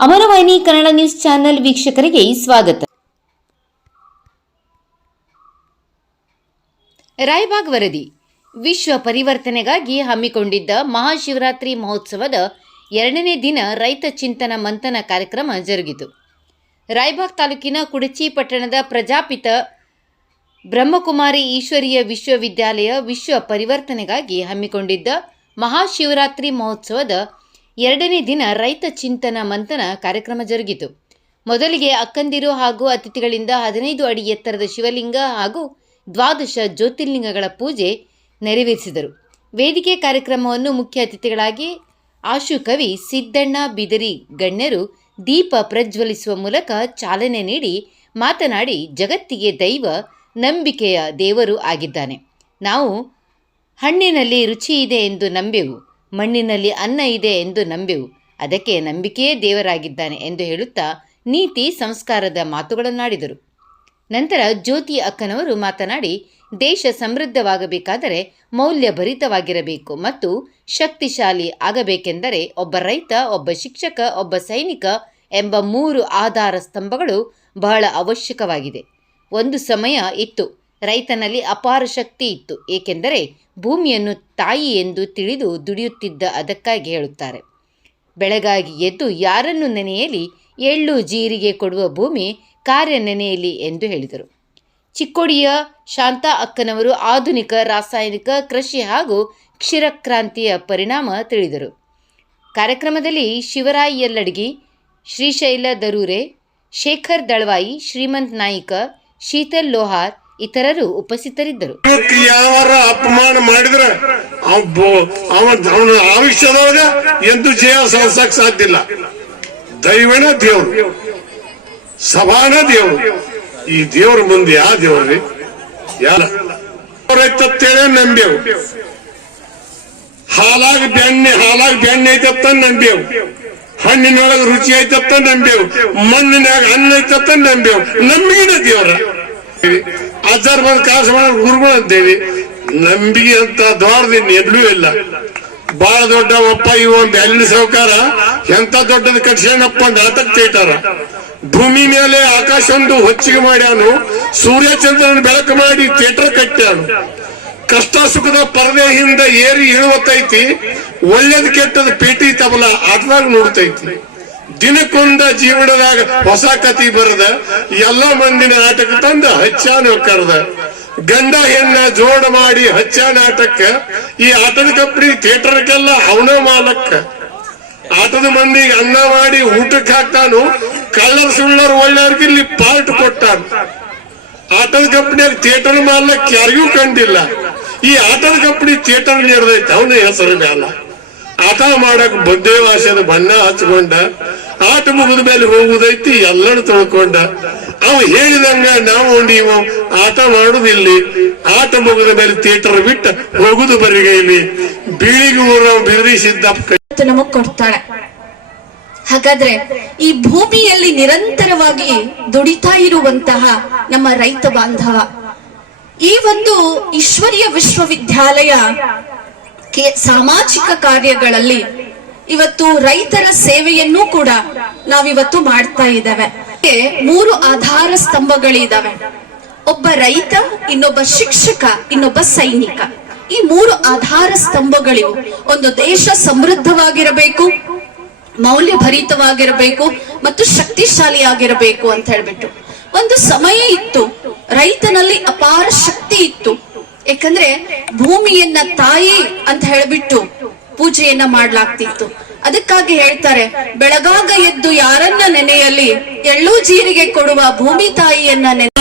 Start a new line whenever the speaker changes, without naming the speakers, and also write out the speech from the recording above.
ಅಮರವಾಹಿನಿ Kannada news channel ವೀಕ್ಷಕರಿಗೆ ಸ್ವಾಗತ. ರಾಯಬಾಗ್ ವರದಿ. ವಿಶ್ವ ಪರಿವರ್ತನೆಗಾಗಿ ಹಮ್ಮಿಕೊಂಡಿದ್ದ ಮಹಾಶಿವರಾತ್ರಿ ಮಹೋತ್ಸವದ ಎರಡನೇ ದಿನ ರೈತ ಚಿಂತನ ಮಂಥನ ಕಾರ್ಯಕ್ರಮ ಜರುಗಿತು. ರಾಯಬಾಗ್ ತಾಲೂಕಿನ ಕುಡಚಿ ಪಟ್ಟಣದ ಪ್ರಜಾಪಿತ ಬ್ರಹ್ಮಕುಮಾರಿ ಈಶ್ವರೀಯ ವಿಶ್ವವಿದ್ಯಾಲಯ ವಿಶ್ವ ಪರಿವರ್ತನೆಗಾಗಿ ಹಮ್ಮಿಕೊಂಡಿದ್ದ ಮಹಾಶಿವರಾತ್ರಿ ಮಹೋತ್ಸವದ ಎರಡನೇ ದಿನ ರೈತ ಚಿಂತನ ಮಂಥನ ಕಾರ್ಯಕ್ರಮ ಜರುಗಿತು. ಮೊದಲಿಗೆ ಅಕ್ಕಂದಿರು ಹಾಗೂ ಅತಿಥಿಗಳಿಂದ ಹದಿನೈದು ಅಡಿ ಎತ್ತರದ ಶಿವಲಿಂಗ ಹಾಗೂ ದ್ವಾದಶ ಜ್ಯೋತಿರ್ಲಿಂಗಗಳ ಪೂಜೆ ನೆರವೇರಿಸಿದರು. ವೇದಿಕೆ ಕಾರ್ಯಕ್ರಮವನ್ನು ಮುಖ್ಯ ಅತಿಥಿಗಳಾಗಿ ಆಶು ಕವಿ, ಸಿದ್ದಣ್ಣ, ಬಿದರಿ ಗಣ್ಯರು ದೀಪ ಪ್ರಜ್ವಲಿಸುವ ಮೂಲಕ ಚಾಲನೆ ನೀಡಿ ಮಾತನಾಡಿ ಜಗತ್ತಿಗೆ ದೈವ ನಂಬಿಕೆಯ ದೇವರು ಆಗಿದ್ದಾನೆ. ನಾವು ಹಣ್ಣಿನಲ್ಲಿ ರುಚಿ ಇದೆ ಎಂದು ನಂಬೆವು. ಮಣ್ಣಿನಲ್ಲಿ ಅನ್ನ ಇದೆ ಎಂದು ನಂಬೆವು. ಅದಕ್ಕೆ ನಂಬಿಕೆಯೇ ದೇವರಾಗಿದ್ದಾನೆ ಎಂದು ಹೇಳುತ್ತಾ ನೀತಿ ಸಂಸ್ಕಾರದ ಮಾತುಗಳನ್ನಾಡಿದರು. ನಂತರ ಜ್ಯೋತಿ ಅಕ್ಕನವರು ಮಾತನಾಡಿ, ದೇಶ ಸಮೃದ್ಧವಾಗಬೇಕಾದರೆ ಮೌಲ್ಯಭರಿತವಾಗಿರಬೇಕು ಮತ್ತು ಶಕ್ತಿಶಾಲಿ ಆಗಬೇಕೆಂದರೆ ಒಬ್ಬ ರೈತ, ಒಬ್ಬ ಶಿಕ್ಷಕ, ಒಬ್ಬ ಸೈನಿಕ ಎಂಬ ಮೂರು ಆಧಾರ ಸ್ತಂಭಗಳು ಬಹಳ ಅವಶ್ಯಕವಾಗಿದೆ. ಒಂದು ಸಮಯ ಇತ್ತು. ರೈತನಲ್ಲಿ ಅಪಾರ ಶಕ್ತಿ ಇತ್ತು. ಏಕೆಂದರೆ ಭೂಮಿಯನ್ನು ತಾಯಿ ಎಂದು ತಿಳಿದು ದುಡಿಯುತ್ತಿದ್ದ ಅದಕ್ಕಾಗಿ ಹೇಳುತ್ತಾರೆ. ಬೆಳಗಾಗಿ ಎದ್ದು ಯಾರನ್ನು ನೆನೆಯಲಿ ಎಳ್ಳು ಜೀರಿಗೆ ಕೊಡುವ ಭೂಮಿ ಕಾರ್ಯ ನೆನೆಯಲಿ ಎಂದು ಹೇಳಿದರು. ಚಿಕ್ಕೋಡಿಯ ಶಾಂತಾ ಅಕ್ಕನವರು ಆಧುನಿಕ, ರಾಸಾಯನಿಕ, ಕೃಷಿ ಹಾಗೂ ಕ್ಷೀರಕ್ರಾಂತಿಯ ಪರಿಣಾಮ ತಿಳಿದರು. ಕಾರ್ಯಕ್ರಮದಲ್ಲಿ ಶಿವರಾಯ್ ಯಲ್ಲಡ್ಗಿ ಶ್ರೀಶೈಲ ದರೂರೆ, ಶೇಖರ್ ದಳವಾಯಿ, ಶ್ರೀಮಂತ್ ನಾಯಿಕ, ಶೀತಲ್ ಲೋಹಾರ್ ಇತರರು ಉಪಸ್ಥಿತರಿದ್ದರು.
ಯಾವಾರ ಅಪಮಾನ ಮಾಡಿದ್ರ ಅವನ ಆಯುಷ್ಯದೊಳಗ ಎಂದು ಜಯ ಸಾಧಿಸಕ್ ಸಾಧ್ಯ ಇಲ್ಲ. ದೈವನ ದೇವ್ರು. ಸಭಾನ ದೇವ್ರು. ಈ ದೇವ್ರ ಮುಂದೆ ಯಾವ ದೇವ್ರಿ ಯಾರ? ನಂಬೇವು ಹಾಲಾಗ ಬೆಣ್ಣೆ ಹಾಲಾಗ ಬೆಣ್ಣೆ ಐತತ್ತ ನಂಬೇವು ಹಣ್ಣಿನೊಳಗ ರುಚಿ ಐತತ್ತ ನಂಬೇವು ಮಣ್ಣಿನಾಗ ಹಣ್ಣು ಐತತ್ತ ನಂಬೇವು ನಂಬಿನ ದೇವ್ರ. ಅಜ್ಜಾರ್ ಬಂದ್ ಕಾಸು ಮಾಡ ಗುರುಗಳು ಅಂತೇವಿ. ನಂಬಿಕೆ ಅಂತ ದ್ವಾರದಿಂದ ಎಲ್ಲೂ ಇಲ್ಲ. ಬಹಳ ದೊಡ್ಡ ಒಪ್ಪ, ಇವ ಎಲ್ಲಿ ಸಾವುಕಾರ. ಎಂತ ದೊಡ್ಡದು ಕಟ್ಸ್ಕೊಂಡಪ್ಪ ನಾಟಕ ತೇಟಾರ ಭೂಮಿ ಮೇಲೆ ಆಕಾಶ ಒಂದು ಹೊಚ್ಚಿಗೆ ಮಾಡ್ಯಾನು. ಸೂರ್ಯ ಚಂದ್ರನ ಬೆಳಕು ಮಾಡಿ ಥಿಯೇಟರ್ ಕಟ್ಟ್ಯಾನು. ಕಷ್ಟ ಸುಖದ ಪರದೆ ಹಿಂದೆ ಏರಿ ಇಳುವತ್ತೈತಿ. ಒಳ್ಳೇದ್ ಕೆಟ್ಟದ ಪೇಟಿ ತಬಲ ಆಟದಾಗ ನೋಡ್ತೈತಿ. ದಿನಕ್ಕೊಂದ ಜೀವನದಾಗ ಹೊಸ ಕತಿ ಬರದ, ಎಲ್ಲ ಮಂದಿನ ನಾಟಕ ತಂದ, ಹಚ್ಚಾನ ಕರೆದ. ಗಂಡ ಹೆಣ್ಣ ಜೋಡ ಮಾಡಿ ಹಚ್ಚ ನಾಟಕ, ಈ ಆಟದ ಕಂಪನಿ ಥಿಯೇಟರ್ಗೆಲ್ಲ ಅವನ ಮಾಲಕ್ಕ. ಆಟದ ಮಂದಿಗೆ ಅನ್ನ ಮಾಡಿ ಊಟಕ್ಕೆ ಹಾಕ್ತಾನು, ಕಳ್ಳರ್ ಸುಳ್ಳರ್ ಒಳ್ಳೆಯವ್ರಿಗೆ ಇಲ್ಲಿ ಪಾರ್ಟ್ ಕೊಟ್ಟಾನು. ಆಟದ ಕಂಪ್ನಿಯಾಗ ಥಿಯೇಟರ್ ಮಾಲಕ್ ಯಾರಿಗೂ ಕಂಡಿಲ್ಲ. ಈ ಆಟದ ಕಂಪ್ನಿ ಥಿಯೇಟರ್ ನಡೆದೈತೆ, ಅವನ ಹೆಸರು ಮ್ಯಾಲ. ಆಟ ಮಾಡಕ್ ಬದ್ದೆ ವಾಸದ ಬಣ್ಣ ಹಚ್ಕೊಂಡ ಆಟ ಮುಗಿದ ಮೇಲೆ ಹೋಗುದೈತಿ ಎಲ್ಲರೂ ತಿಳ್ಕೊಂಡ. ಅವ್ ಹೇಳಿದಂಗ ನಾವು ನೀವು ಆಟ ಮಾಡುದಿಲ್ಲಿ ಆಟ ಮುಗಿದ ಮೇಲೆ ಥಿಯೇಟರ್ ಬಿಟ್ಟ ಹೋಗುದು ಬರಿಗೈಲಿ. ಊರ
ಇವತ್ತು ನಮಗ್ ಕೊಡ್ತಾಳೆ. ಹಾಗಾದ್ರೆ ಈ ಭೂಮಿಯಲ್ಲಿ ನಿರಂತರವಾಗಿ ದುಡಿತಾ ಇರುವಂತಹ ನಮ್ಮ ರೈತ ಬಾಂಧವ, ಈ ಒಂದು ಈಶ್ವರೀಯ ವಿಶ್ವವಿದ್ಯಾಲಯ ಸಾಮಾಜಿಕ ಕಾರ್ಯಗಳಲ್ಲಿ ಇವತ್ತು ರೈತರ ಸೇವೆಯನ್ನು ಕೂಡ ನಾವಿವತ್ತು ಮಾಡ್ತಾ ಇದ್ದೇವೆ. ಮೂರು ಆಧಾರ ಸ್ತಂಭಗಳಿದಾವೆ. ಒಬ್ಬ ರೈತ, ಇನ್ನೊಬ್ಬ ಶಿಕ್ಷಕ, ಇನ್ನೊಬ್ಬ ಸೈನಿಕ. ಈ ಮೂರು ಆಧಾರ ಸ್ತಂಭಗಳಿವು ಒಂದು ದೇಶ ಸಮೃದ್ಧವಾಗಿರಬೇಕು, ಮೌಲ್ಯಭರಿತವಾಗಿರಬೇಕು ಮತ್ತು ಶಕ್ತಿಶಾಲಿಯಾಗಿರಬೇಕು ಅಂತ ಹೇಳ್ಬಿಟ್ಟು. ಒಂದು ಸಮಯ ಇತ್ತು, ರೈತನಲ್ಲಿ ಅಪಾರ ಶಕ್ತಿ ಇತ್ತು. ಯಾಕಂದ್ರೆ ಭೂಮಿಯನ್ನ ತಾಯಿ ಅಂತ ಹೇಳ್ಬಿಟ್ಟು ಪೂಜೆಯನ್ನ ಮಾಡ್ಲಾಗ್ತಿತ್ತು ಅದಕ್ಕಾಗಿ ಹೇಳ್ತಾರೆ ಬೆಳಗಾಗ ಎದ್ದು ಯಾರನ್ನ ನೆನೆಯಲಿ ಎಳ್ಳು ಜೀರಿಗೆ ಕೊಡುವ ಭೂಮಿ ತಾಯಿಯನ್ನ ನೆನೆ